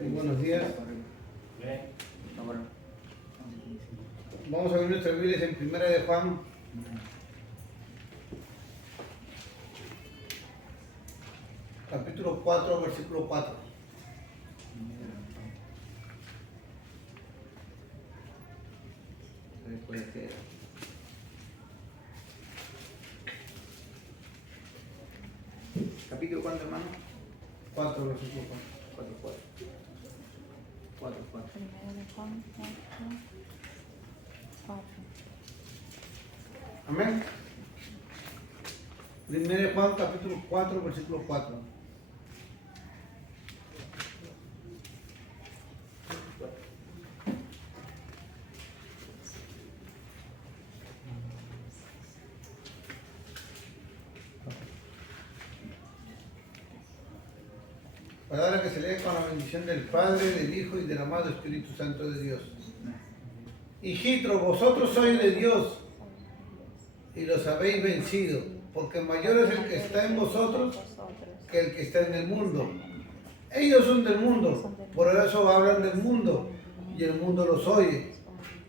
Muy buenos días. Vamos a ver nuestras Biblias en Primera de Juan. Capítulo 4, versículo 4. ¿Capítulo cuánto, hermano? 4, versículo 4, 4. 4, 4. Primero de Juan 4, 4. 4. Amén. Primera de Juan, capítulo 4, versículo 4. Palabra que se lee con la bendición del Padre, del Hijo y del amado Espíritu Santo de Dios. Hijitos, vosotros sois de Dios y los habéis vencido, porque mayor es el que está en vosotros que el que está en el mundo. Ellos son del mundo, por eso hablan del mundo y el mundo los oye.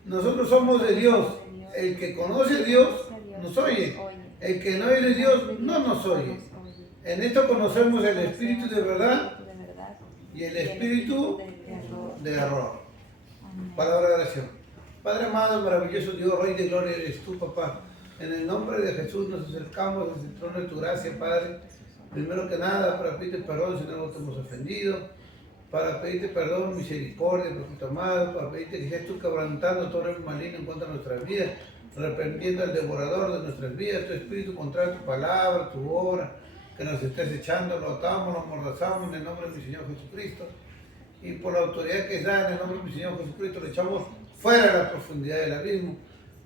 Nosotros somos de Dios. El que conoce a Dios nos oye. El que no es de Dios no nos oye. En esto conocemos el espíritu de verdad y el espíritu de error. Palabra de oración. Padre amado, maravilloso Dios, Rey de gloria eres tú, papá. En el nombre de Jesús nos acercamos a el trono de tu gracia, Padre. Primero que nada, para pedirte perdón si en algo te hemos ofendido, para pedirte perdón, misericordia, Papito amado, para pedirte que seas tú quebrantando todo el maligno en contra de nuestras vidas, reprendiendo al devorador de nuestras vidas, tu espíritu contrario a tu palabra, tu obra, que nos estés echando, lo atamos, lo amordazamos en el nombre de mi Señor Jesucristo. Y por la autoridad que da en el nombre de mi Señor Jesucristo, le echamos fuera de la profundidad del abismo.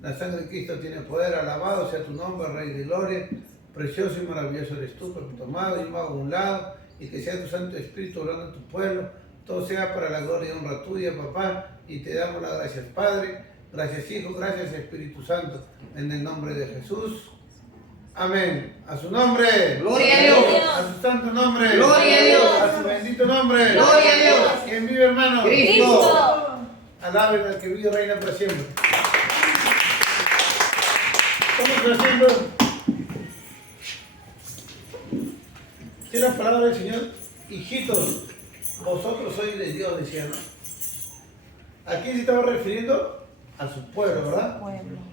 La sangre de Cristo tiene poder, alabado sea tu nombre, Rey de gloria. Precioso y maravilloso eres tú, Papito amado, y a un lado, y que sea tu Santo Espíritu obrando en tu pueblo. Todo sea para la gloria y honra tuya, papá, y te damos las gracias, Padre. Gracias, Hijo, gracias, Espíritu Santo, en el nombre de Jesús. Amén. A su nombre. Gloria a Dios. A su santo nombre. Gloria a Dios. A su bendito nombre. Gloria a Dios. ¿Quién vive, hermano? Cristo. Alaben al que vive y reina para siempre. Estamos haciendo. Si la palabra del Señor, hijitos, vosotros sois de Dios, decía, ¿no? Aquí se estaba refiriendo a su pueblo, ¿verdad? Pueblo.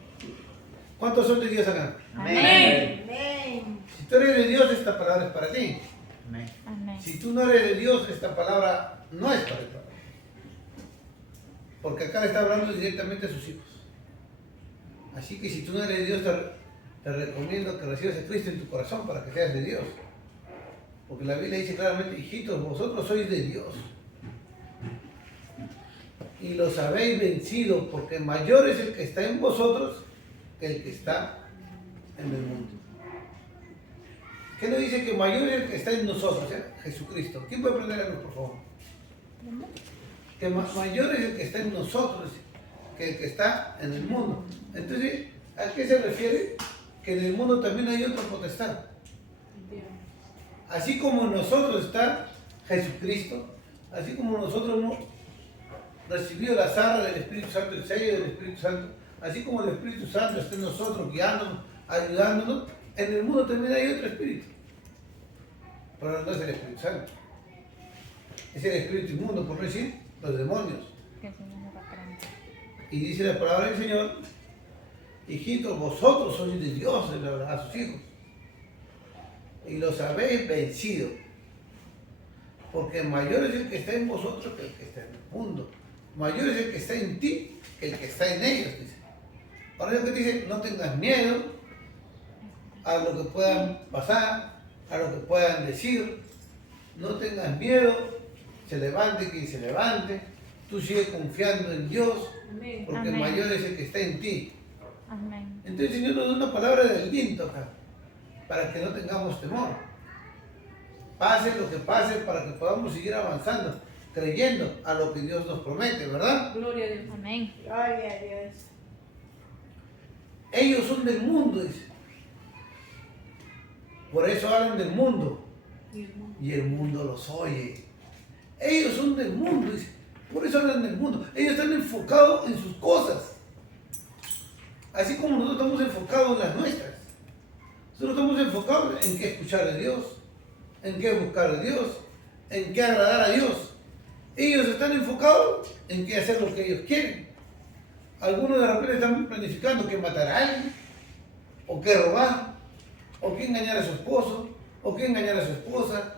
¿Cuántos son de Dios acá? Amén. Si tú eres de Dios, esta palabra es para ti. Amén. Amén. Si tú no eres de Dios, esta palabra no es para ti. Porque acá le está hablando directamente a sus hijos. Así que si tú no eres de Dios, te recomiendo que recibas a Cristo en tu corazón para que seas de Dios. Porque la Biblia dice claramente, hijitos, vosotros sois de Dios. Y los habéis vencido, porque mayor es el que está en vosotros que el que está en el mundo. ¿Qué nos dice que mayor es el que está en nosotros? Jesucristo. ¿Quién puede aprender algo, por favor? Que mayor es el que está en nosotros que el que está en el mundo. Entonces, ¿a qué se refiere? Que en el mundo también hay otra potestad. Así como en nosotros está Jesucristo, así como nosotros hemos recibido la zarra del Espíritu Santo, el sello del Espíritu Santo, así como el Espíritu Santo está en nosotros, guiándonos, ayudándonos, en el mundo también hay otro Espíritu. Pero no es el Espíritu Santo. Es el Espíritu inmundo, por no decir los demonios. Que el Señor nos reprenda. Y dice la palabra del Señor, hijitos, vosotros sois de Dios, a sus hijos. Y los habéis vencido. Porque mayor es el que está en vosotros que el que está en el mundo. Mayor es el que está en ti que el que está en ellos, dice. Ahora es lo que dice, no tengas miedo a lo que puedan pasar, a lo que puedan decir. No tengas miedo, se levante quien se levante. Tú sigue confiando en Dios, porque Amén. mayor es el que está en ti. Amén. Entonces el Señor nos da una palabra de aliento acá, para que no tengamos temor. Pase lo que pase, para que podamos seguir avanzando, creyendo a lo que Dios nos promete, ¿verdad? Gloria a Dios. Amén. Gloria a Dios. Ellos son del mundo, dice. Por eso hablan del mundo. Y el mundo los oye. Ellos son del mundo, dice. Por eso hablan del mundo. Ellos están enfocados en sus cosas. Así como nosotros estamos enfocados en las nuestras. Nosotros estamos enfocados en qué escuchar a Dios, en qué buscar a Dios, en qué agradar a Dios. Ellos están enfocados en qué hacer lo que ellos quieren. Algunos de repente están planificando que matar a alguien, o que robar, o que engañar a su esposo, o que engañar a su esposa,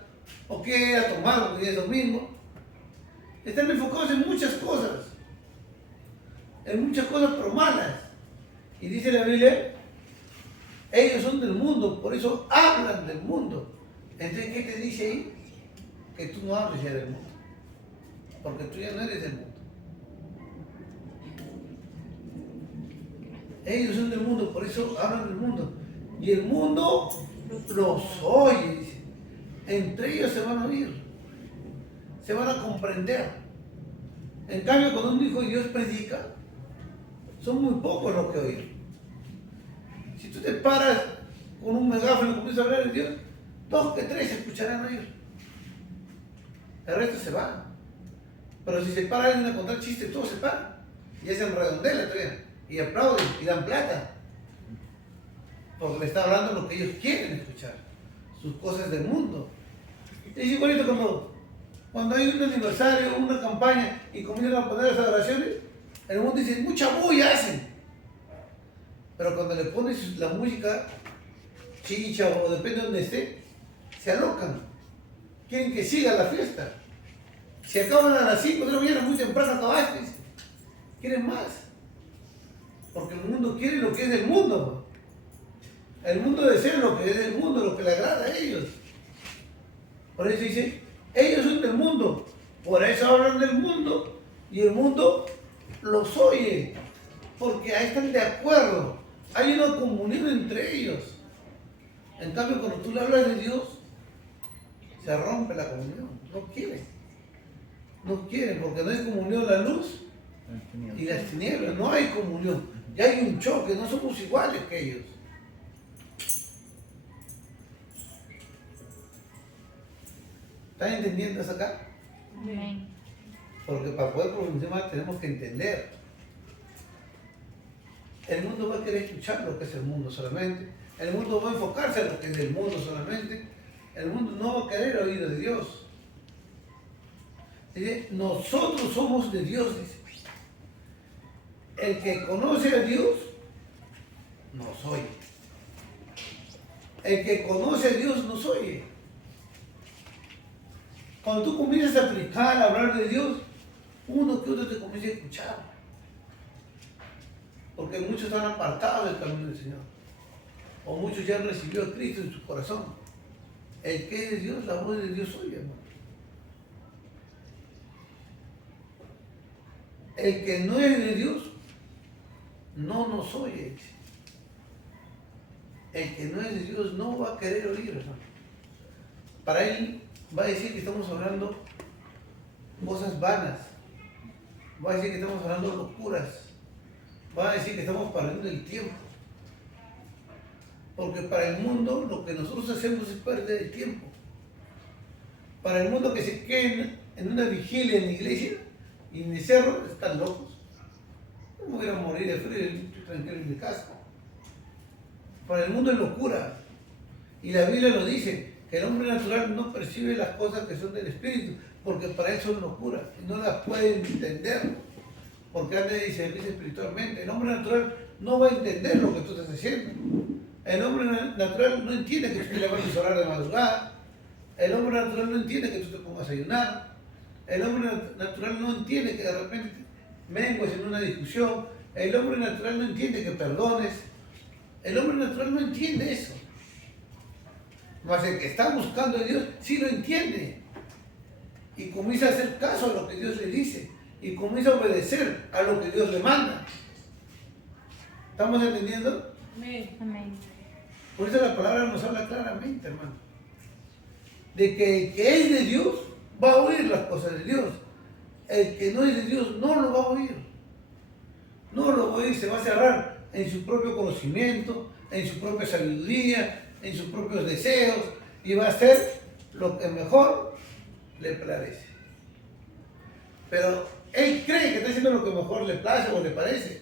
o que ir a tomar porque es domingo. Están enfocados en muchas cosas pero malas. Y dice la Biblia, ellos son del mundo, por eso hablan del mundo. Entonces, ¿qué te dice ahí? Que tú no hables ya del mundo, porque tú ya no eres del mundo. Ellos son del mundo, por eso hablan del mundo. Y el mundo los oye, dice. Entre ellos se van a oír, se van a comprender. En cambio, cuando un hijo de Dios predica, son muy pocos los que oyen. Si tú te paras con un megáfono y comienzas a hablar de Dios, 2 que 3 escucharán oír. El resto se va. Pero si se para alguien a contar chistes, todos se paran. Y hacen redondela todavía. Y aplauden y dan plata. Porque le está hablando lo que ellos quieren escuchar. Sus cosas del mundo. Es igualito cuando hay un aniversario, una campaña y comienzan a poner esas oraciones, el mundo dice, mucha bulla hacen. Pero cuando le pones la música chicha o depende de donde esté, se alocan. Quieren que siga la fiesta. Si acaban a las 5 de la mañana, muy temprano acabaste. Quieren más. Porque el mundo quiere lo que es del mundo. El mundo desea lo que es del mundo, lo que le agrada a ellos. Por eso dice, ellos son del mundo. Por eso hablan del mundo. Y el mundo los oye. Porque ahí están de acuerdo. Hay una comunión entre ellos. En cambio, cuando tú le hablas de Dios, se rompe la comunión. No quieren. No quieren, porque no hay comunión la luz y las tinieblas. No hay comunión. Ya hay un choque, no somos iguales que ellos. ¿Están entendiendo eso acá? Amén. Porque para poder profundizar tenemos que entender. El mundo va a querer escuchar lo que es el mundo solamente. El mundo va a enfocarse en lo que es del mundo solamente. El mundo no va a querer oír de Dios. Dice, nosotros somos de Dios, dice. El que conoce a Dios, nos oye. El que conoce a Dios, nos oye. Cuando tú comienzas a aplicar, a hablar de Dios, uno que otro te comienza a escuchar. Porque muchos están apartados del camino del Señor. O muchos ya han recibido a Cristo en su corazón. El que es de Dios, la voz de Dios oye, hermano. El que no es de Dios, no nos oye. El que no es de Dios no va a querer oír, hermano. Para él va a decir que estamos hablando cosas vanas. Va a decir que estamos hablando locuras. Va a decir que estamos perdiendo el tiempo. Porque para el mundo lo que nosotros hacemos es perder el tiempo. Para el mundo que se quede en una vigilia en la iglesia y en el cerro, están locos. No voy a morir de frío, estoy tranquilo en mi casa. Para el mundo es locura. Y la Biblia lo dice, que el hombre natural no percibe las cosas que son del Espíritu, porque para él son locura y no las puede entender. Porque antes dice espiritualmente, el hombre natural no va a entender lo que tú estás haciendo. El hombre natural no entiende que tú te levantes a orar de madrugada. El hombre natural no entiende que tú te pongas a ayunar. El hombre natural no entiende que de repente mengues en una discusión. El hombre natural no entiende que perdones. El hombre natural no entiende eso. Mas el que está buscando a Dios sí lo entiende. Y comienza a hacer caso a lo que Dios le dice. Y comienza a obedecer a lo que Dios le manda. ¿Estamos entendiendo? Amén. Amén. Por eso la palabra nos habla claramente, hermano. De que el que es de Dios va a oír las cosas de Dios. El que no es de Dios no lo va a oír. No lo va a oír, se va a cerrar en su propio conocimiento, en su propia sabiduría, en sus propios deseos y va a hacer lo que mejor le parece. Pero él cree que está haciendo lo que mejor le place o le parece,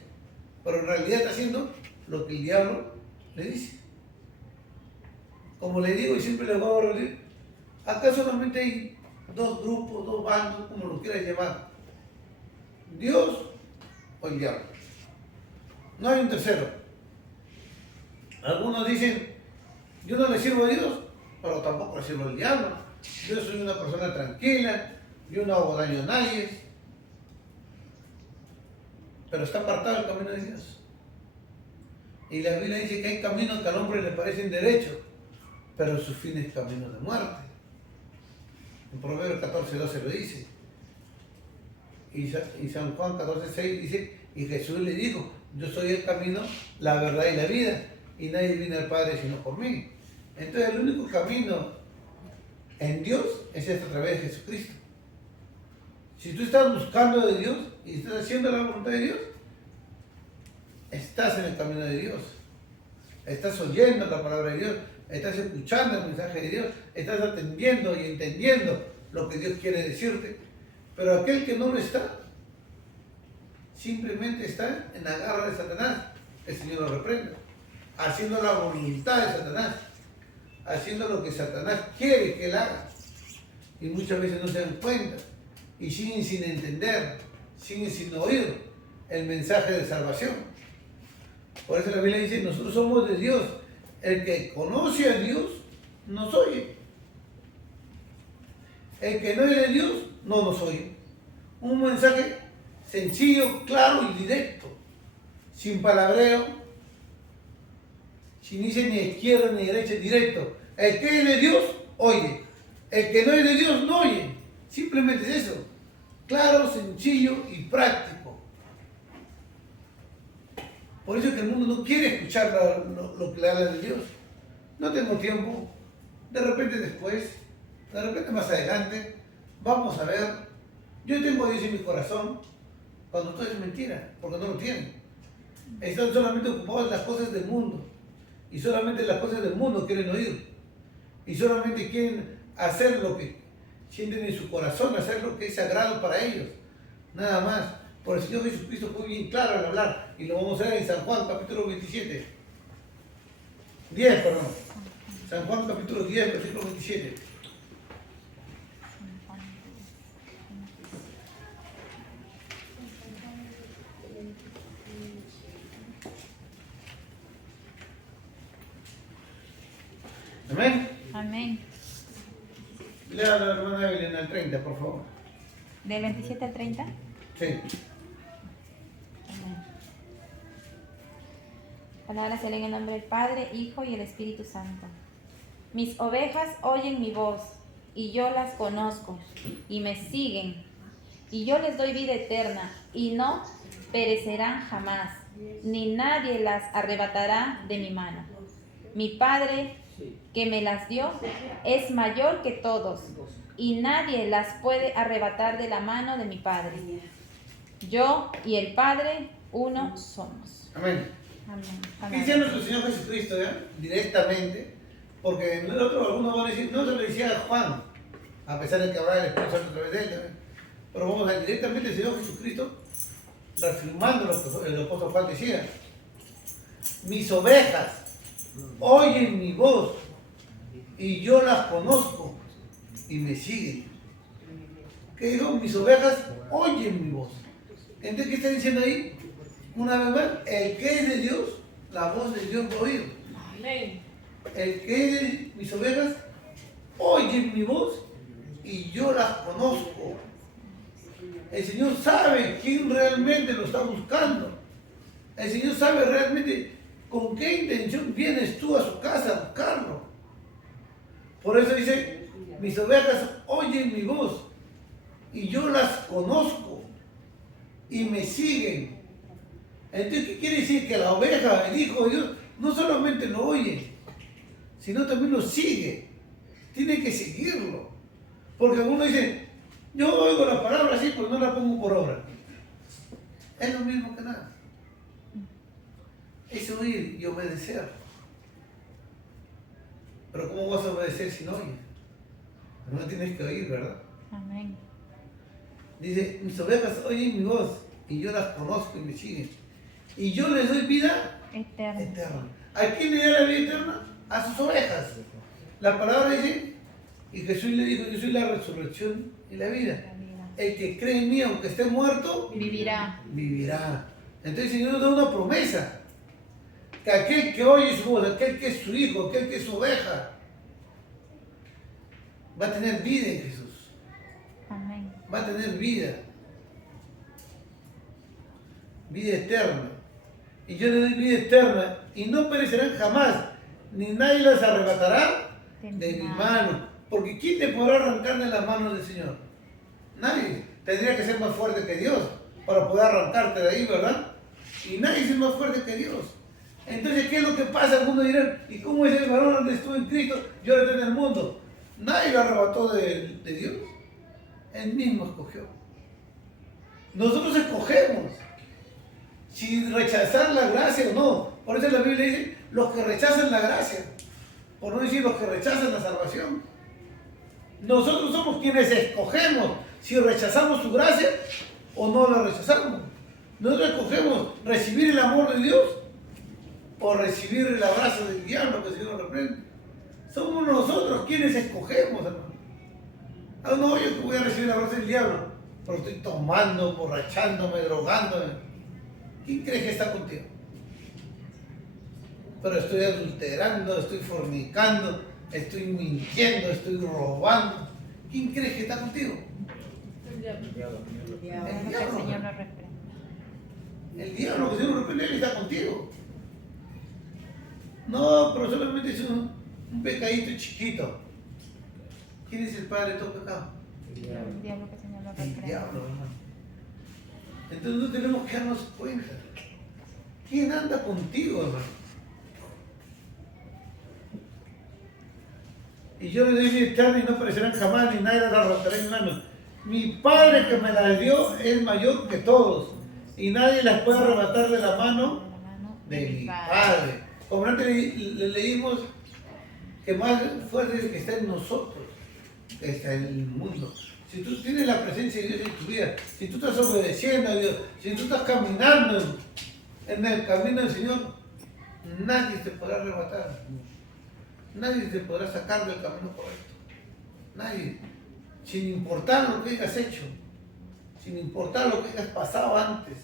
pero en realidad está haciendo lo que el diablo le dice. Como le digo y siempre le voy a repetir, acá solamente hay dos grupos, dos bandos, como lo quieras llamar. Dios o el diablo. No hay un tercero. Algunos dicen, yo no le sirvo a Dios, pero tampoco le sirvo al diablo. Yo soy una persona tranquila, yo no hago daño a nadie. Pero está apartado del camino de Dios. Y la Biblia dice que hay caminos que al hombre le parecen derechos, pero su fin es camino de muerte. En Proverbios 14:12 lo dice. Y San Juan 14:6 dice, y Jesús le dijo, yo soy el camino, la verdad y la vida, y nadie viene al Padre sino por mí. Entonces el único camino en Dios es a través de Jesucristo. Si tú estás buscando de Dios y estás haciendo la voluntad de Dios, estás en el camino de Dios. Estás oyendo la palabra de Dios, estás escuchando el mensaje de Dios, estás atendiendo y entendiendo lo que Dios quiere decirte. Pero aquel que no lo está, simplemente está en la garra de Satanás. El Señor lo reprenda. Haciendo la voluntad de Satanás. Haciendo lo que Satanás quiere que él haga. Y muchas veces no se dan cuenta. Y siguen sin entender, siguen sin oír el mensaje de salvación. Por eso la Biblia dice, nosotros somos de Dios. El que conoce a Dios, nos oye. El que no es de Dios, no nos oye. Un mensaje sencillo, claro y directo. Sin palabreo, sin irse ni a izquierda ni a derecha, directo. El que es de Dios, oye. El que no es de Dios, no oye. Simplemente es eso. Claro, sencillo y práctico. Por eso es que el mundo no quiere escuchar lo que le habla de Dios. No tengo tiempo. De repente después, de repente más adelante, vamos a ver. Yo tengo a Dios en mi corazón, cuando todo es mentira, porque no lo tienen. Están solamente ocupados en las cosas del mundo. Y solamente las cosas del mundo quieren oír. Y solamente quieren hacer lo que sienten en su corazón, hacer lo que es sagrado para ellos. Nada más. Por el Señor Jesucristo fue bien claro al hablar. Y lo vamos a ver en San Juan capítulo 27. 10, perdón. San Juan capítulo 10, versículo 27. Amén. Amén. Lea a la hermana Evelyn al 30, por favor. ¿Del 27 al 30? Sí. Amén. Palabras se leen en el nombre del Padre, Hijo y el Espíritu Santo. Mis ovejas oyen mi voz, y yo las conozco, y me siguen. Y yo les doy vida eterna, y no perecerán jamás, ni nadie las arrebatará de mi mano. Mi Padre, que me las dio, es mayor que todos, y nadie las puede arrebatar de la mano de mi Padre. Yo y el Padre, uno somos. Amén. Amén. Dice nuestro Señor Jesucristo, ¿ya? Directamente, porque en el otro algunos van a decir, no se lo decía a Juan, a pesar de que habrá el Espíritu Santo a través de él, ¿ya? Pero vamos a ver directamente el Señor Jesucristo, reafirmando lo que el apóstol Juan decía. Mis ovejas oyen mi voz, y yo las conozco, y me siguen. ¿Qué dijo? Mis ovejas oyen mi voz. Entonces, ¿qué está diciendo ahí? Una vez más, el que es de Dios, la voz de Dios va a oír. Amén. El que es de mis ovejas, oyen mi voz y yo las conozco. El Señor sabe quién realmente lo está buscando. El Señor sabe realmente con qué intención vienes tú a su casa a buscarlo. Por eso dice, mis ovejas oyen mi voz y yo las conozco y me siguen. Entonces, ¿qué quiere decir? Que la oveja, el Hijo de Dios, no solamente lo oye, sino también lo sigue. Tiene que seguirlo. Porque algunos dicen, yo oigo la palabra así, pero no la pongo por obra. Es lo mismo que nada. Es oír y obedecer. Pero ¿cómo vas a obedecer si no oyes? No tienes que oír, ¿verdad? Amén. Dice, mis ovejas oyen mi voz y yo las conozco y me siguen. Y yo les doy vida Eterno. eterna. ¿A quién le da la vida eterna? A sus ovejas. La palabra dice, y Jesús le dijo, yo soy la resurrección y la vida. La vida. El que cree en mí, aunque esté muerto, Vivirá. vivirá. Entonces el Señor nos da una promesa. Que aquel que oye su voz, aquel que es su hijo, aquel que es su oveja, va a tener vida en Jesús. Amén. Va a tener vida. Vida eterna. Y yo le doy vida eterna y no perecerán jamás, ni nadie las arrebatará de mi mano. Porque ¿quién te podrá arrancar de las manos del Señor? Nadie. Tendría que ser más fuerte que Dios para poder arrancarte de ahí, ¿verdad? Y nadie es más fuerte que Dios. Entonces, ¿qué es lo que pasa? Algunos dirán, ¿y cómo es el varón donde estuvo en Cristo y ahora está en el mundo? Nadie lo arrebató de Dios. Él mismo escogió. Nosotros escogemos si rechazar la gracia o no. Por eso la Biblia dice, los que rechazan la gracia, por no decir los que rechazan la salvación. Nosotros somos quienes escogemos si rechazamos su gracia o no la rechazamos. Nosotros escogemos recibir el amor de Dios o recibir el abrazo del diablo, que el Señor reprende. Somos nosotros quienes escogemos, hermano. Ah, no, yo que voy a recibir el abrazo del diablo, pero estoy tomando, emborrachándome, drogándome. ¿Quién crees que está contigo? Pero estoy adulterando, estoy fornicando, estoy mintiendo, estoy robando. ¿Quién crees que está contigo? El diablo. Que el Señor nos reprenda. El diablo, que el Señor reprende, él está contigo. No, pero solamente es un pecadito chiquito. ¿Quién es el padre de todo pecado? El diablo, que el Señor nos El reprenda. diablo, hermano. Entonces no tenemos que darnos cuenta. ¿Quién anda contigo, hermano? Y yo le doy vida eterna y no perecerán jamás, ni nadie las arrebatará de mi mano. Mi Padre que me las dio es mayor que todos, y nadie las puede arrebatar de la mano De la mano de mi Padre. Como antes le leímos que más fuerte es el que está en nosotros, que está en el mundo. Si tú tienes la presencia de Dios en tu vida, si tú estás obedeciendo a Dios, si tú estás caminando en el camino del Señor, nadie te podrá arrebatar. Nadie te podrá sacar del camino correcto. Nadie. Sin importar lo que hayas hecho, sin importar lo que hayas pasado antes.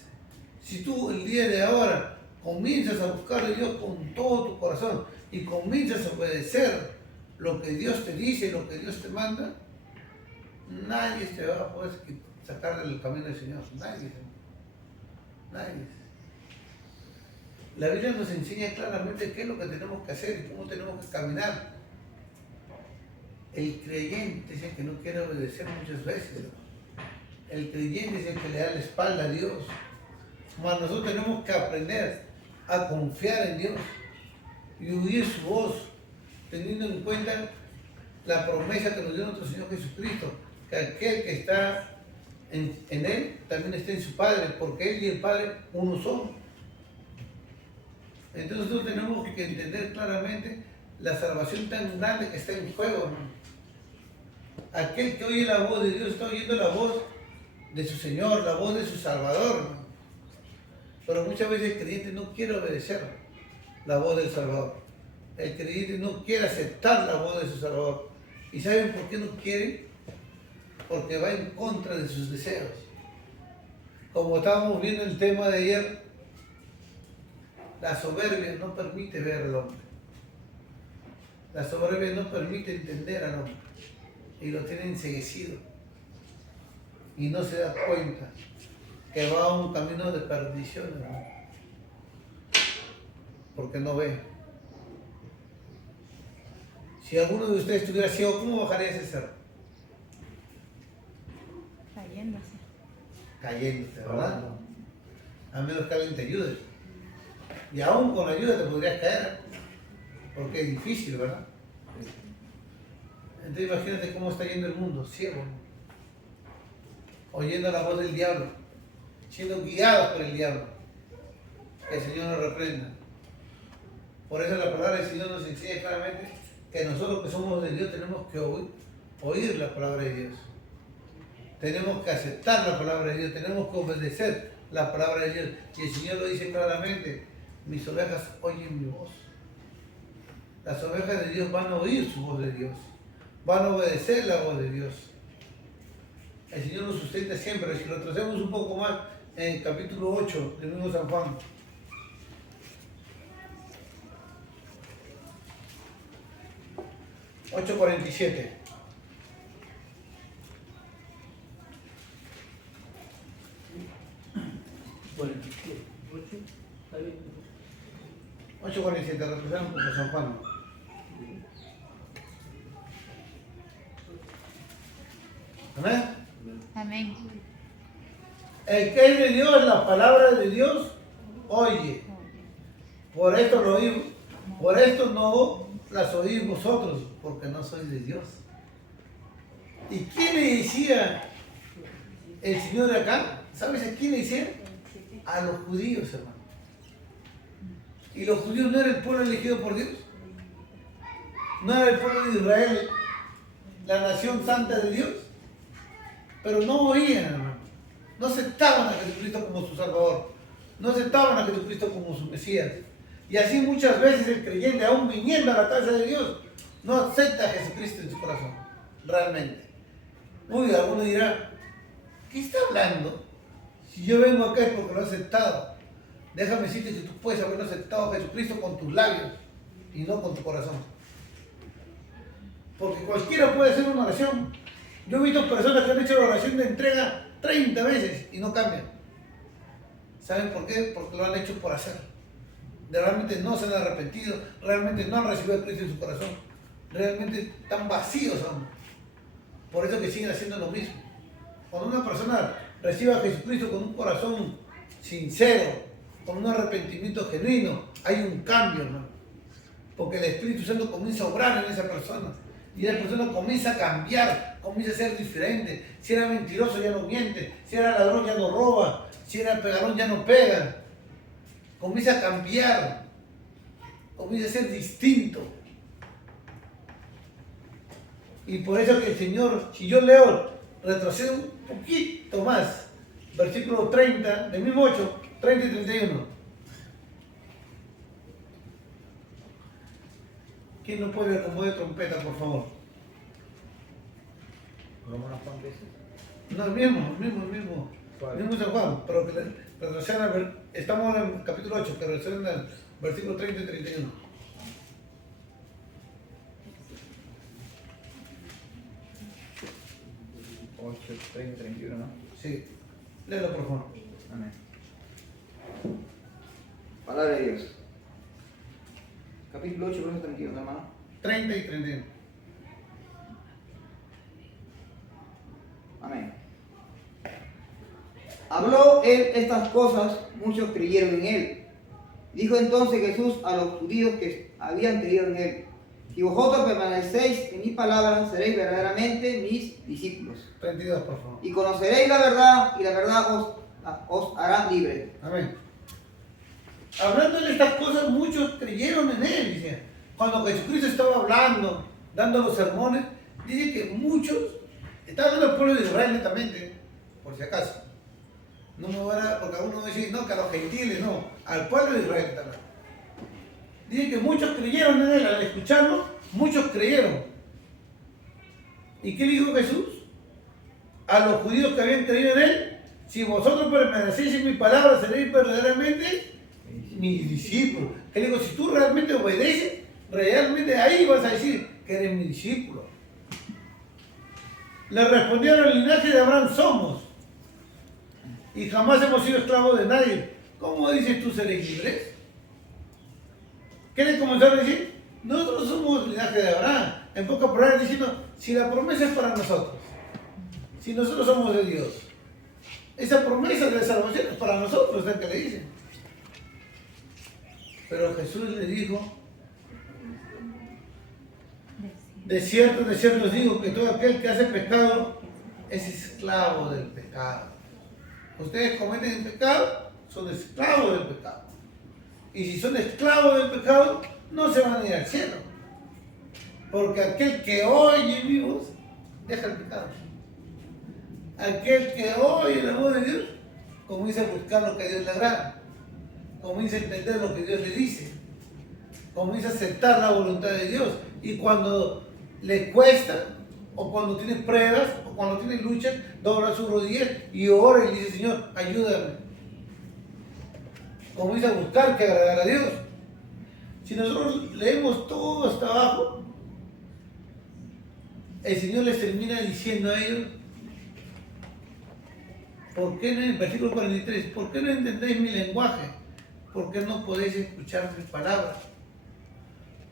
Si tú el día de ahora comienzas a buscar a Dios con todo tu corazón y comienzas a obedecer lo que Dios te dice, lo que Dios te manda, nadie te va a poder sacar del camino del Señor. Nadie. Nadie. La Biblia nos enseña claramente qué es lo que tenemos que hacer y cómo tenemos que caminar. El creyente es el que no quiere obedecer muchas veces. El creyente es el que le da la espalda a Dios. Mas nosotros tenemos que aprender a confiar en Dios y oír su voz, teniendo en cuenta la promesa que nos dio nuestro Señor Jesucristo, que aquel que está en Él también está en su Padre, porque Él y el Padre uno son. Entonces nosotros tenemos que entender claramente la salvación tan grande que está en juego, hermano. Aquel que oye la voz de Dios está oyendo la voz de su Señor, la voz de su Salvador, hermano. Pero muchas veces el creyente no quiere obedecer la voz del Salvador. El creyente no quiere aceptar la voz de su Salvador. ¿Y saben por qué no quiere? Porque va en contra de sus deseos. Como estábamos viendo el tema de ayer, la soberbia no permite ver al hombre. La soberbia no permite entender al hombre. Y lo tiene enceguecido. Y no se da cuenta que va a un camino de perdición, hermano. Porque no ve. Si alguno de ustedes estuviera ciego, ¿cómo bajaría ese cerro? Cayéndose. Cayéndose, ¿verdad? A menos que alguien te ayude. Y aún con ayuda te podrías caer. Porque es difícil, ¿verdad? Entonces imagínate cómo está yendo el mundo, ciego, oyendo la voz del diablo, siendo guiados por el diablo. Que el Señor nos reprenda. Por eso la palabra del Señor nos enseña claramente que nosotros que somos de Dios tenemos que oír la palabra de Dios. tenemos que aceptar la palabra de Dios, tenemos que obedecer la palabra de Dios. Y el Señor lo dice claramente, mis ovejas oyen mi voz. Las ovejas de Dios van a oír su voz de Dios, van a obedecer la voz de Dios. El Señor nos sustenta siempre. Si lo tracemos un poco más, en el capítulo 8 del mismo San Juan. (8:47). 8:47, retrocedamos un poco San Juan. Amén. Amén. El que es de Dios, la palabra de Dios, oye. Por esto lo oímos. Por esto no las oís vosotros, porque no sois de Dios. ¿Y quién le decía el Señor de acá? ¿Sabes a quién le decía? A los judíos, hermano. ¿Y los judíos no eran el pueblo elegido por Dios? ¿No era el pueblo de Israel, la nación santa de Dios? Pero no oían, hermano. No aceptaban a Jesucristo como su Salvador. No aceptaban a Jesucristo como su Mesías. Y así muchas veces el creyente, aún viniendo a la casa de Dios, no acepta a Jesucristo en su corazón. Realmente. Uy, alguno dirá, ¿qué está hablando? Si yo vengo acá es porque lo he aceptado. Déjame decirte que tú puedes haber aceptado a Jesucristo con tus labios y no con tu corazón. Porque cualquiera puede hacer una oración. Yo he visto personas que han hecho la oración de entrega 30 veces y no cambian. ¿Saben por qué? Porque lo han hecho por hacer. Realmente no se han arrepentido, realmente no han recibido a Cristo en su corazón. Realmente están vacíos aún. Por eso que siguen haciendo lo mismo. Cuando una persona recibe a Jesucristo con un corazón sincero, con un arrepentimiento genuino, hay un cambio, hermano. Porque el Espíritu Santo comienza a obrar en esa persona. Y la persona comienza a cambiar, comienza a ser diferente. Si era mentiroso ya no miente, si era ladrón ya no roba, si era pegador ya no pega. Comienza a cambiar, comienza a ser distinto. Y por eso que el Señor, si yo leo, retrocedo un poquito más, versículo 30, del mismo 8, 30 y 31. ¿Quién no puede como de trompeta, por favor? Romanos Juan 13. No, el mismo San Juan, pero que retrocedan al estamos en el capítulo 8, que retrocedan al versículo 30 y 31. Ocho, 30, 31, ¿no? Sí, léelo por favor. Amén. Palabra de Dios. Capítulo 8, verso 31, hermano. 30 y 31. Amén. Habló él estas cosas, muchos creyeron en él. Dijo entonces Jesús a los judíos que habían creído en él: si vosotros permanecéis en mi palabra, seréis verdaderamente mis discípulos. 32, por favor. Y conoceréis la verdad, y la verdad os hará libres. Amén. Hablando de estas cosas, muchos creyeron en él. Dice. Cuando Jesucristo estaba hablando, dando los sermones, dice que muchos, estaba hablando del pueblo de Israel netamente, por si acaso. No me van a, porque algunos dicen, no, que a los gentiles, no, al pueblo de Israel está hablando. Dice que muchos creyeron en él, al escucharlo, muchos creyeron. ¿Y qué dijo Jesús? A los judíos que habían creído en él: si vosotros permanecéis en mi palabra, seréis verdaderamente mis discípulos. Que digo, si tú realmente obedeces, realmente ahí vas a decir que eres mi discípulo. Le respondieron: el linaje de Abraham somos, y jamás hemos sido esclavos de nadie. ¿Cómo dices tú seréis libres? ¿Qué le comenzaron a decir? Nosotros somos el linaje de Abraham. En pocas palabras diciendo, si la promesa es para nosotros, si nosotros somos de Dios, esa promesa de salvación es para nosotros, es que le dicen. Pero Jesús le dijo: de cierto os digo que todo aquel que hace pecado es esclavo del pecado. Ustedes cometen el pecado, son esclavos del pecado. Y si son esclavos del pecado, no se van a ir al cielo. Porque aquel que oye mi voz, deja el pecado. Aquel que oye la voz de Dios comienza a buscar lo que a Dios le agrada, comienza a entender lo que Dios le dice, comienza a aceptar la voluntad de Dios. Y cuando le cuesta, o cuando tiene pruebas, o cuando tiene luchas, dobla sus rodillas y ora y le dice: Señor, ayúdame. Comienza a buscar que agradar a Dios. Si nosotros leemos todo hasta abajo, el Señor les termina diciendo a ellos: ¿por qué no, en el versículo 43, ¿por qué no entendéis mi lenguaje? ¿Por qué no podéis escuchar mis palabras?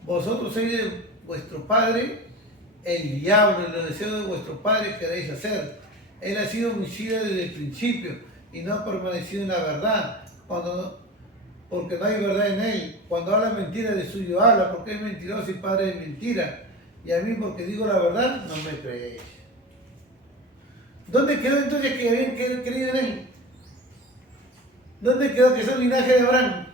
Vosotros sois de vuestro padre el diablo, y los deseos de vuestro padre queréis hacer. Él ha sido homicida desde el principio y no ha permanecido en la verdad, porque no hay verdad en él. Cuando habla mentira, de suyo habla, porque es mentiroso y padre de mentira. Y a mí, porque digo la verdad, no me creéis. ¿Dónde quedó entonces que habían creído en él? ¿Dónde quedó que son linaje de Abraham?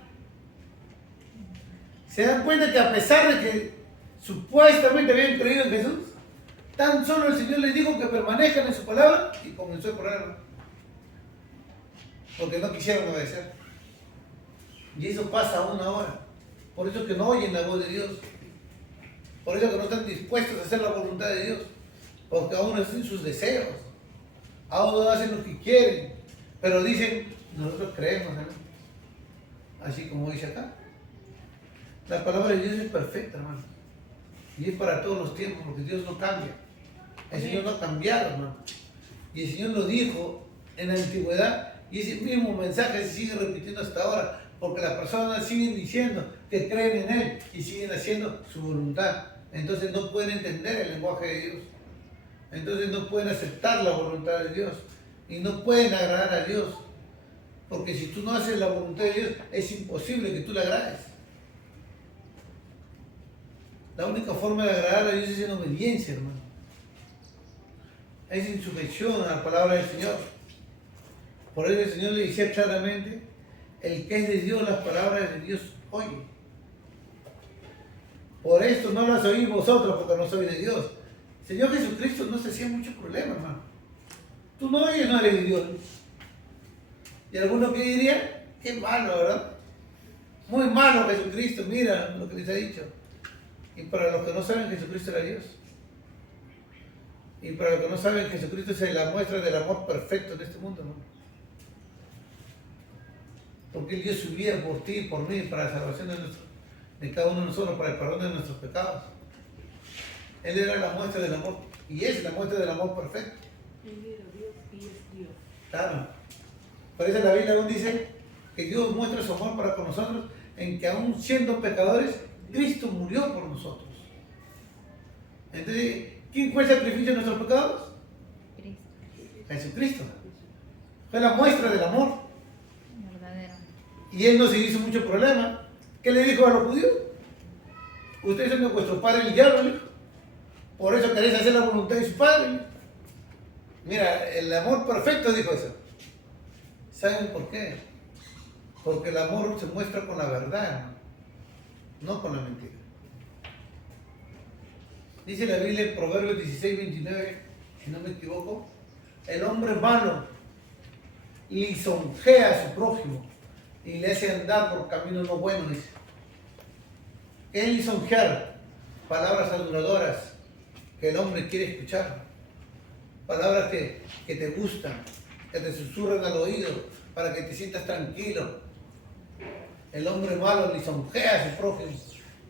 ¿Se dan cuenta que a pesar de que supuestamente habían creído en Jesús, tan solo el Señor les dijo que permanezcan en su palabra y comenzó el problema? Porque no quisieron obedecer. Y eso pasa aún ahora. Por eso que no oyen la voz de Dios. Por eso que no están dispuestos a hacer la voluntad de Dios. Porque aún hacen sus deseos. Aún hacen lo que quieren. Pero dicen: nosotros creemos, hermano. Así como dice acá. La palabra de Dios es perfecta, hermano. Y es para todos los tiempos, porque Dios no cambia. El Señor no ha cambiado, hermano. Y el Señor lo dijo en la antigüedad, y ese mismo mensaje se sigue repitiendo hasta ahora, porque las personas siguen diciendo que creen en Él y siguen haciendo su voluntad. Entonces no pueden entender el lenguaje de Dios. Entonces no pueden aceptar la voluntad de Dios. Y no pueden agradar a Dios. Porque si tú no haces la voluntad de Dios, es imposible que tú le agrades. La única forma de agradar a Dios es en obediencia, hermano. Es en sujeción a la palabra del Señor. Por eso el Señor le decía claramente: el que es de Dios, las palabras de Dios oye. Por esto no las oís vosotros, porque no sois de Dios. El Señor Jesucristo no se hacía mucho problema, hermano. Tú no oyes, no eres de Dios. Y alguno que diría: qué malo, ¿verdad? Muy malo Jesucristo, mira lo que les ha dicho. Y para los que no saben, Jesucristo era Dios. Y para los que no saben, Jesucristo es la muestra del amor perfecto en este mundo, ¿no? Porque Él dio su vida por ti y por mí, para la salvación de cada uno de nosotros, para el perdón de nuestros pecados. Él era la muestra del amor, y es la muestra del amor perfecto. Él era Dios y es Dios. Claro. Por eso la Biblia aún dice que Dios muestra su amor para con nosotros, en que aún siendo pecadores, Cristo murió por nosotros. Entonces, ¿quién fue el sacrificio de nuestros pecados? Cristo, Jesucristo. Fue la muestra del amor. verdadero. Y Él no se hizo mucho problema. ¿Qué le dijo a los judíos? Ustedes son de vuestro padre el diablo, le dijo. Por eso queréis hacer la voluntad de su padre. Mira, el amor perfecto dijo eso. ¿Saben por qué? Porque el amor se muestra con la verdad, no con la mentira. Dice la Biblia en Proverbios 16, 29, si no me equivoco: el hombre malo lisonjea a su prójimo y le hace andar por caminos no buenos, dice. ¿Qué es lisonjear? Palabras aduladoras que el hombre quiere escuchar. Palabras que te gustan, que te susurran al oído para que te sientas tranquilo. El hombre malo lisonjea a su prójimo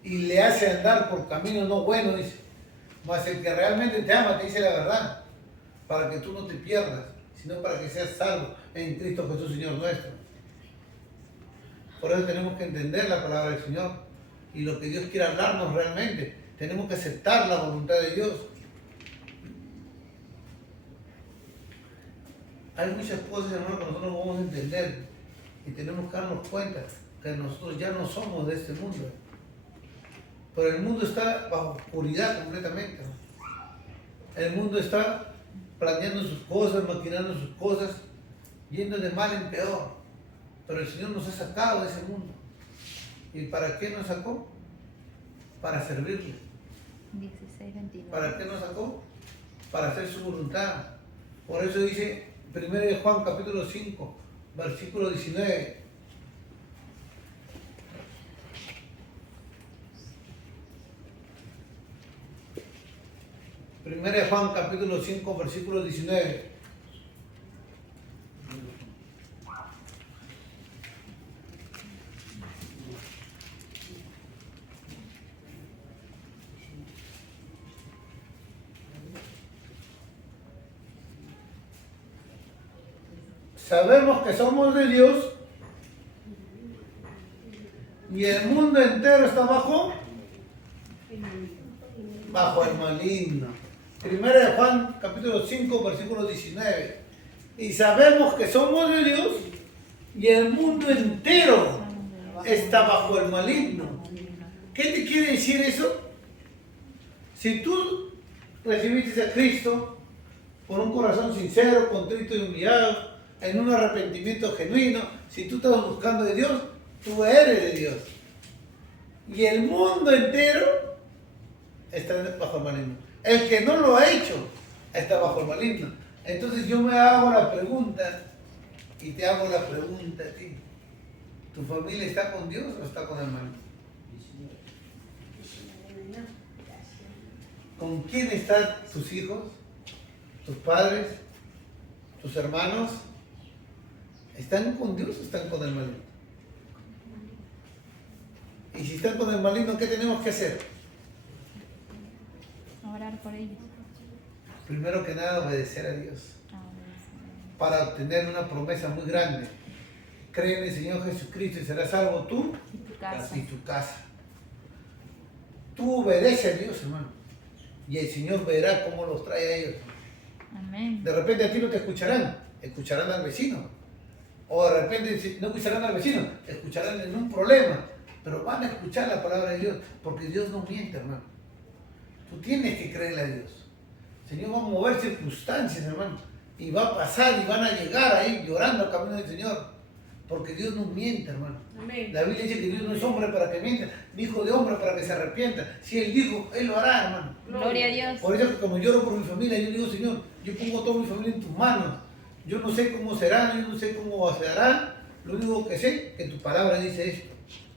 y le hace andar por caminos no buenos, dice. Mas el que realmente te ama te dice la verdad, para que tú no te pierdas, sino para que seas salvo en Cristo Jesús, Señor nuestro. Por eso tenemos que entender la palabra del Señor y lo que Dios quiere hablarnos realmente. Tenemos que aceptar la voluntad de Dios. Hay muchas cosas, hermano, que nosotros no vamos a entender y tenemos que darnos cuenta que nosotros ya no somos de este mundo. Pero el mundo está bajo oscuridad completamente. El mundo está planeando sus cosas, maquinando sus cosas, yendo de mal en peor. Pero el Señor nos ha sacado de ese mundo. ¿Y para qué nos sacó? Para servirle. 16, 29. ¿Para qué nos sacó? Para hacer su voluntad. Por eso dice 1 Juan capítulo 5, versículo 19. Primera de Juan capítulo 5, versículo 19. Sabemos que somos de Dios y el mundo entero está bajo el maligno. Primera de Juan capítulo 5 versículo 19. Y sabemos que somos de Dios y el mundo entero está bajo el maligno. ¿Qué te quiere decir eso? Si tú recibiste a Cristo con un corazón sincero, contrito y humillado, en un arrepentimiento genuino, si tú estás buscando de Dios, tú eres de Dios. Y el mundo entero está bajo el maligno. El que no lo ha hecho está bajo el maligno. Entonces yo me hago la pregunta y te hago la pregunta a ti. ¿Tu familia está con Dios o está con el maligno? ¿Con quién están tus hijos, tus padres, tus hermanos? ¿Están con Dios o están con el maligno? Y si están con el maligno, ¿qué tenemos que hacer? Orar por ellos. Primero que nada, obedecer a Dios. Para obtener una promesa muy grande. Cree en el Señor Jesucristo y serás salvo tú Y tu casa. y tu casa. Tú obedece a Dios, hermano. Y el Señor verá cómo los trae a ellos. Amén. De repente a ti no te escucharán, escucharán al vecino. O de repente no escucharán al vecino, escucharán en un problema. Pero van a escuchar la palabra de Dios, porque Dios no miente, hermano. Tú tienes que creerle a Dios. El Señor va a mover circunstancias, hermano. Y va a pasar y van a llegar ahí llorando al camino del Señor. Porque Dios no miente, hermano. Amén. La Biblia dice que Dios no es hombre para que mienta, ni hijo de hombre para que se arrepienta. Si Él dijo, Él lo hará, hermano. Gloria a Dios. Por eso que como lloro por mi familia, yo digo, Señor, yo pongo toda mi familia en tus manos. Yo no sé cómo será, yo no sé cómo se hará. Lo único que sé, que tu palabra dice esto.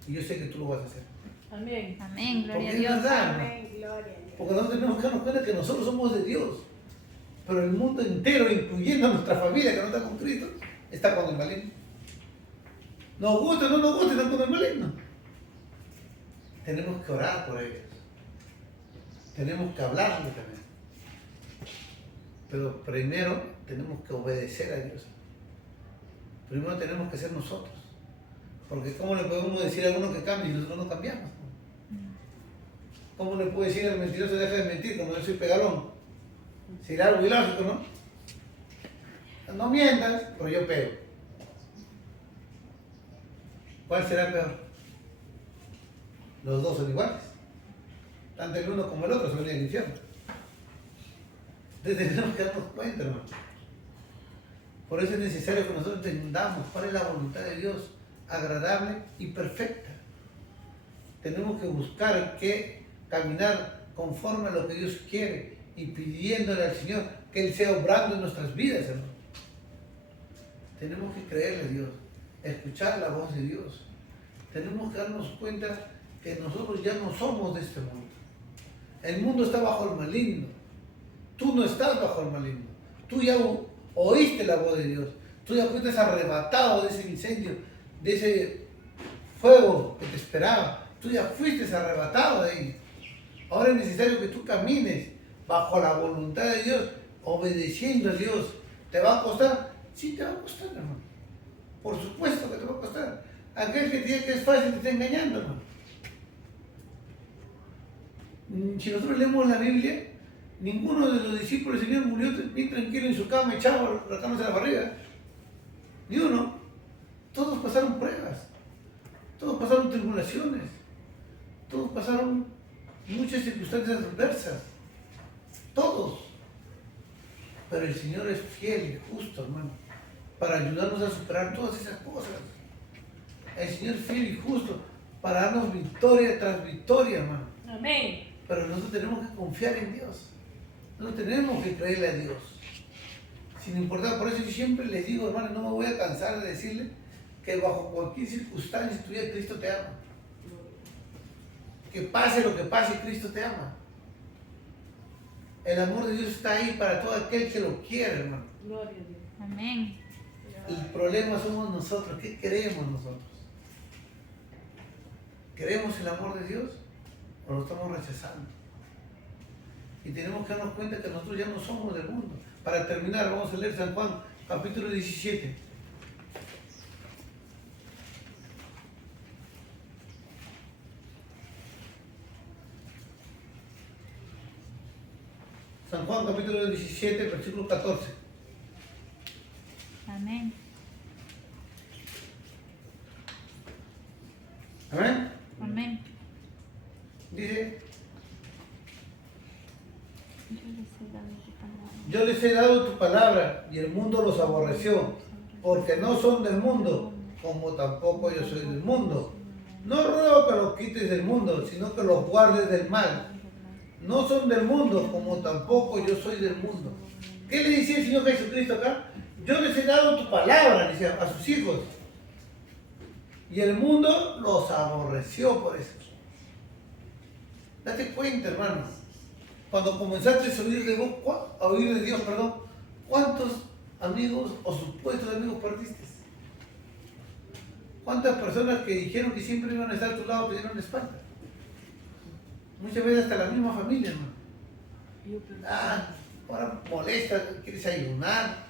Y yo sé que tú lo vas a hacer. Amén. Amén. Gloria a Porque es Dios. verdad, hermano. Amén, gloria a Dios. Porque nosotros tenemos que darnos cuenta que nosotros somos de Dios. Pero el mundo entero, incluyendo a nuestra familia que no está con Cristo, está con el maligno. Nos gusta o no nos gusta, están con el maligno. Tenemos que orar por ellos. Tenemos que hablarles también. Pero primero tenemos que obedecer a Dios. Primero tenemos que ser nosotros. Porque ¿cómo le podemos decir a uno que cambie y nosotros no cambiamos? ¿Cómo le puedo decir al mentiroso deja de mentir como yo soy pegalón? Será algo ilógico, ¿no? No mientas, pero yo pego. ¿Cuál será peor? Los dos son iguales. Tanto el uno como el otro se van al infierno. Entonces tenemos que darnos cuenta, hermano. Por eso es necesario que nosotros entendamos cuál es la voluntad de Dios, agradable y perfecta. Tenemos que buscar que caminar conforme a lo que Dios quiere y pidiéndole al Señor que Él sea obrando en nuestras vidas, hermano. Tenemos que creerle a Dios, escuchar la voz de Dios. Tenemos que darnos cuenta que nosotros ya no somos de este mundo. El mundo está bajo el maligno. Tú no estás bajo el maligno. Tú ya oíste la voz de Dios. Tú ya fuiste arrebatado de ese incendio, de ese fuego que te esperaba. Tú ya fuiste arrebatado de ahí. Ahora es necesario que tú camines bajo la voluntad de Dios, obedeciendo a Dios. ¿Te va a costar? Sí, te va a costar, hermano. Por supuesto que te va a costar. Aquel que te diga que es fácil te está engañando, hermano. Si nosotros leemos la Biblia, ninguno de los discípulos del Señor murió bien tranquilo en su cama, echado rascándose la barriga. Ni uno. Todos pasaron pruebas. Todos pasaron tribulaciones. Todos pasaron muchas circunstancias adversas. Todos. Pero el Señor es fiel y justo, hermano, para ayudarnos a superar todas esas cosas. El Señor es fiel y justo para darnos victoria tras victoria, hermano. Amén. Pero nosotros tenemos que confiar en Dios. Nosotros tenemos que creerle a Dios. Sin importar, por eso yo siempre les digo, hermano, no me voy a cansar de decirle que bajo cualquier circunstancia tu vida, Cristo te ama. Que pase lo que pase, Cristo te ama. El amor de Dios está ahí para todo aquel que lo quiere, hermano. Gloria a Dios. Amén. El problema somos nosotros. ¿Qué queremos nosotros? ¿Queremos el amor de Dios o lo estamos rechazando? Y tenemos que darnos cuenta que nosotros ya no somos del mundo. Para terminar, vamos a leer San Juan, capítulo 17. San Juan, capítulo 17, versículo 14. Amén. Amén. Amén. Dice, Yo les he dado tu palabra. yo les he dado tu palabra y el mundo los aborreció, porque no son del mundo, como tampoco yo soy del mundo. No ruego que los quites del mundo, sino que los guardes del mal. No son del mundo, como tampoco yo soy del mundo. ¿Qué le decía el Señor Jesucristo acá? Yo les he dado tu palabra, decía, a sus hijos. Y el mundo los aborreció por eso. Date cuenta, hermano. Cuando comenzaste a oír de vos, a oír de Dios, perdón, ¿cuántos amigos o supuestos amigos perdiste? ¿Cuántas personas que dijeron que siempre iban a estar a tu lado te dieron la espalda? Muchas veces hasta la misma familia, hermano. Yo pensé, Ahora molesta, quieres ayunar,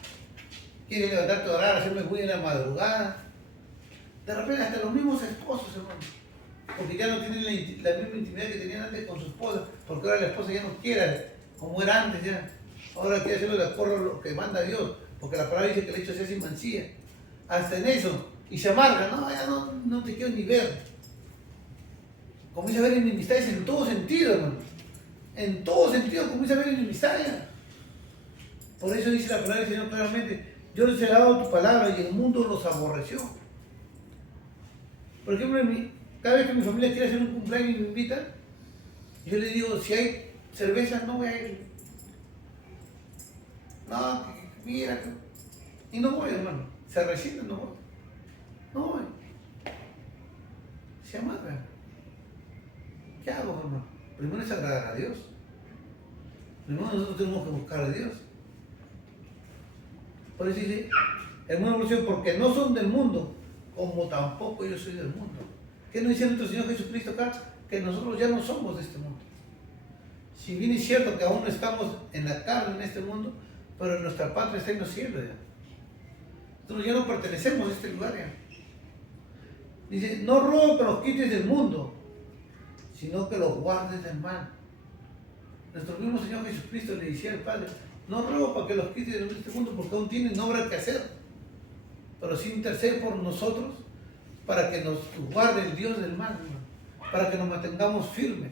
quieres levantarte a orar, hacerme muy en la madrugada. De repente hasta los mismos esposos, hermano. Porque ya no tienen la misma intimidad que tenían antes con su esposa, porque ahora la esposa ya no quiere, como era antes ya. Ahora quiere hacerlo de acuerdo a lo que manda Dios, porque la palabra dice que el hecho se hace sin mancilla. Hasta en eso. Y se amarga, no, ya no te quiero ni ver. Comienza a ver enemistades en todo sentido, hermano. En todo sentido comienza a ver enemistades. Por eso dice la palabra del Señor claramente, yo les he dado tu palabra y el mundo los aborreció. Por ejemplo, cada vez que mi familia quiere hacer un cumpleaños y me invita, yo le digo, si hay cerveza, no voy a ir. No, mira. Y no voy, hermano. Se resienten, no voy. No voy. Se amargan. ¿Qué hago, hermano? Primero es agradar a Dios. Primero nosotros tenemos que buscar a Dios. Por eso dice, el mundo evolución, porque no son del mundo, como tampoco yo soy del mundo. ¿Qué nos dice nuestro Señor Jesucristo acá? Que nosotros ya no somos de este mundo. Si bien es cierto que aún no estamos en la carne en este mundo, pero nuestra patria está en los cielos ya. Nosotros ya no pertenecemos a este lugar ya. Dice, no ruego que los quites del mundo, sino que los guardes del mal. Nuestro mismo Señor Jesucristo le decía al Padre, no ruego para que los quites de este mundo porque aún tienen obra que hacer, pero sí intercede por nosotros para que nos guarde el Dios del mal, hermano, para que nos mantengamos firmes,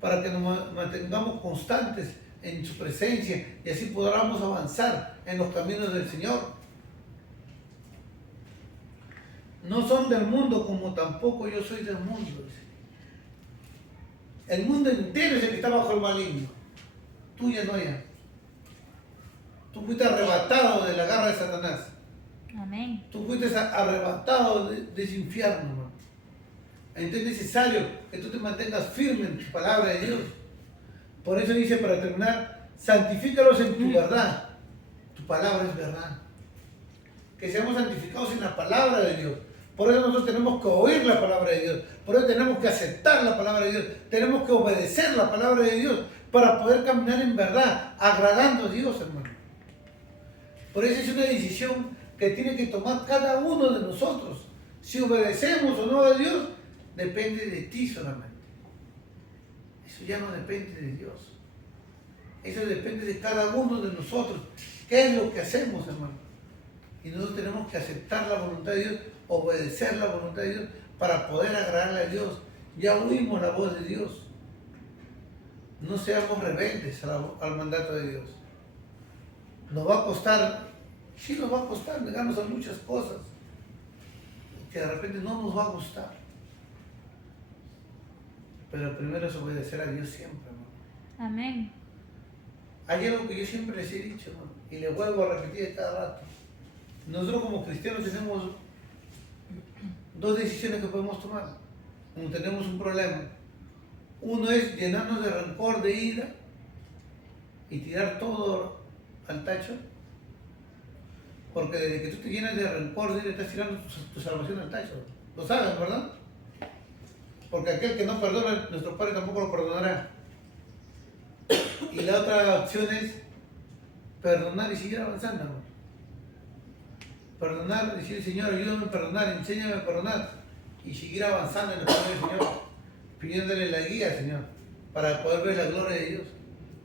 para que nos mantengamos constantes en su presencia y así podamos avanzar en los caminos del Señor. No son del mundo como tampoco yo soy del mundo. Dice. El mundo entero es el que está bajo el maligno. Tú ya no ya. Tú fuiste arrebatado de la garra de Satanás. Amén. Tú fuiste arrebatado de ese infierno, hermano. Entonces es necesario que tú te mantengas firme en tu palabra de Dios. Por eso dice, para terminar, santifícalos en tu verdad. Tu palabra es verdad. Que seamos santificados en la palabra de Dios. Por eso nosotros tenemos que oír la palabra de Dios. Por eso tenemos que aceptar la palabra de Dios. Tenemos que obedecer la palabra de Dios para poder caminar en verdad, agradando a Dios, hermano. Por eso es una decisión que tiene que tomar cada uno de nosotros. Si obedecemos o no a Dios, depende de ti solamente. Eso ya no depende de Dios. Eso depende de cada uno de nosotros. ¿Qué es lo que hacemos, hermano? Y nosotros tenemos que aceptar la voluntad de Dios, obedecer la voluntad de Dios para poder agradarle a Dios. Ya oímos la voz de Dios. No seamos rebeldes al mandato de Dios. Nos va a costar, sí nos va a costar negarnos a muchas cosas que de repente no nos va a gustar. Pero primero es obedecer a Dios siempre, hermano. Amén. Hay algo que yo siempre les he dicho, hermano, y les vuelvo a repetir cada rato. Nosotros como cristianos tenemos dos decisiones que podemos tomar cuando tenemos un problema. Uno es llenarnos de rencor, de ira y tirar todo al tacho. Porque desde que tú te llenas de rencor, de ira, estás tirando tu salvación al tacho. Lo sabes, ¿verdad? Porque aquel que no perdona, nuestro Padre tampoco lo perdonará. Y la otra opción es perdonar y seguir avanzando, hermano. Perdonar, decir, Señor, ayúdame a perdonar, enséñame a perdonar y seguir avanzando en el camino del Señor, pidiéndole la guía, Señor, para poder ver la gloria de Dios.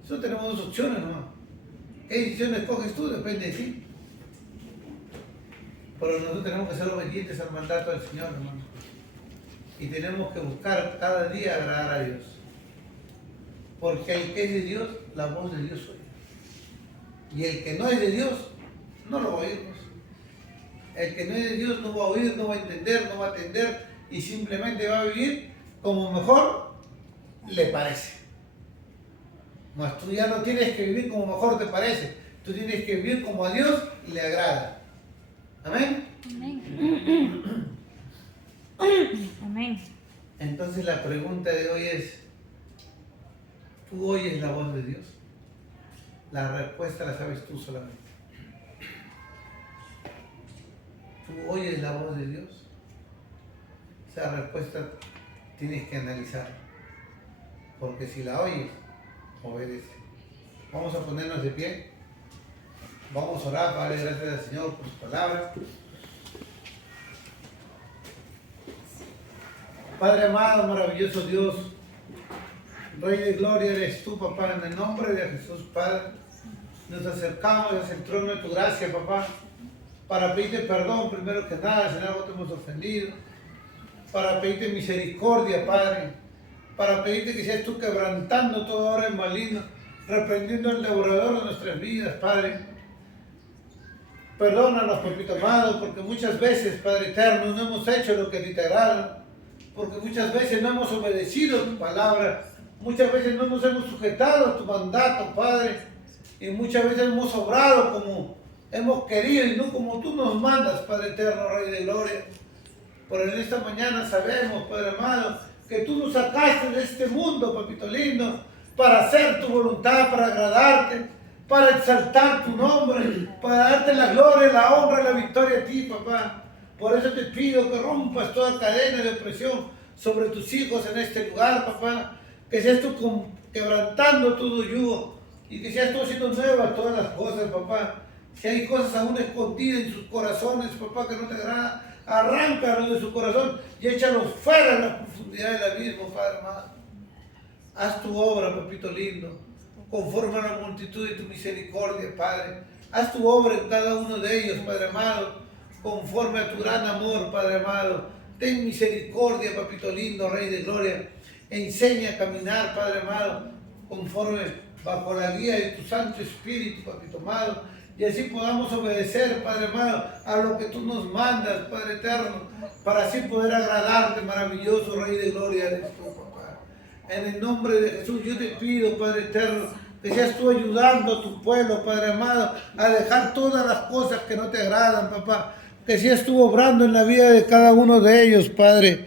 Nosotros tenemos dos opciones, hermano. ¿Qué decisión escoges tú? Depende de ti. Pero nosotros tenemos que ser obedientes al mandato del Señor, hermano. Y tenemos que buscar cada día agradar a Dios. Porque el que es de Dios, la voz de Dios oye. Y el que no es de Dios, no lo va a oír. El que no es de Dios no va a oír, no va a entender, no va a atender y simplemente va a vivir como mejor le parece. Mas tú ya no tienes que vivir como mejor te parece. Tú tienes que vivir como a Dios le agrada. ¿Amén? Amén. Amén. Entonces la pregunta de hoy es, ¿tú oyes la voz de Dios? La respuesta la sabes tú solamente. ¿Tú oyes la voz de Dios? Esa respuesta tienes que analizar. Porque si la oyes, obedece. Vamos a ponernos de pie. Vamos a orar, Padre, gracias al Señor por su palabra. Padre amado, maravilloso Dios, Rey de gloria eres tú, papá, en el nombre de Jesús, Padre. Nos acercamos hacia el trono de tu gracia, papá, para pedirte perdón primero que nada si en algo te hemos ofendido, para pedirte misericordia, Padre, para pedirte que seas tú quebrantando todo ahora en maligno, reprendiendo el devorador de nuestras vidas, Padre. Perdónanos, papito amado, porque muchas veces, Padre eterno, no hemos hecho lo que a ti te agrada, porque muchas veces no hemos obedecido tu palabra, muchas veces no nos hemos sujetado a tu mandato, Padre, y muchas veces hemos obrado como hemos querido y no como tú nos mandas, Padre eterno, Rey de gloria. Pero en esta mañana sabemos, Padre amado, que tú nos sacaste de este mundo, papito lindo, para hacer tu voluntad, para agradarte, para exaltar tu nombre, para darte la gloria, la honra, la victoria a ti, papá. Por eso te pido que rompas toda cadena de opresión sobre tus hijos en este lugar, papá. Que seas tú quebrantando todo yugo y que seas tú haciendo nuevas todas las cosas, papá. Si hay cosas aún escondidas en sus corazones, papá, que no te agradan, arráncalos de su corazón y échalos fuera en la profundidad del abismo, Padre amado. Haz tu obra, papito lindo, conforme a la multitud de tu misericordia, Padre. Haz tu obra en cada uno de ellos, Padre amado, conforme a tu gran amor, Padre amado. Ten misericordia, papito lindo, Rey de gloria. Enseña a caminar, Padre amado, conforme bajo la guía de tu Santo Espíritu, papito amado. Y así podamos obedecer, Padre amado, a lo que tú nos mandas, Padre eterno, para así poder agradarte, maravilloso Rey de gloria eres tú, papá. En el nombre de Jesús yo te pido, Padre eterno, que seas tú ayudando a tu pueblo, Padre amado, a dejar todas las cosas que no te agradan, papá. Que seas tú obrando en la vida de cada uno de ellos, Padre.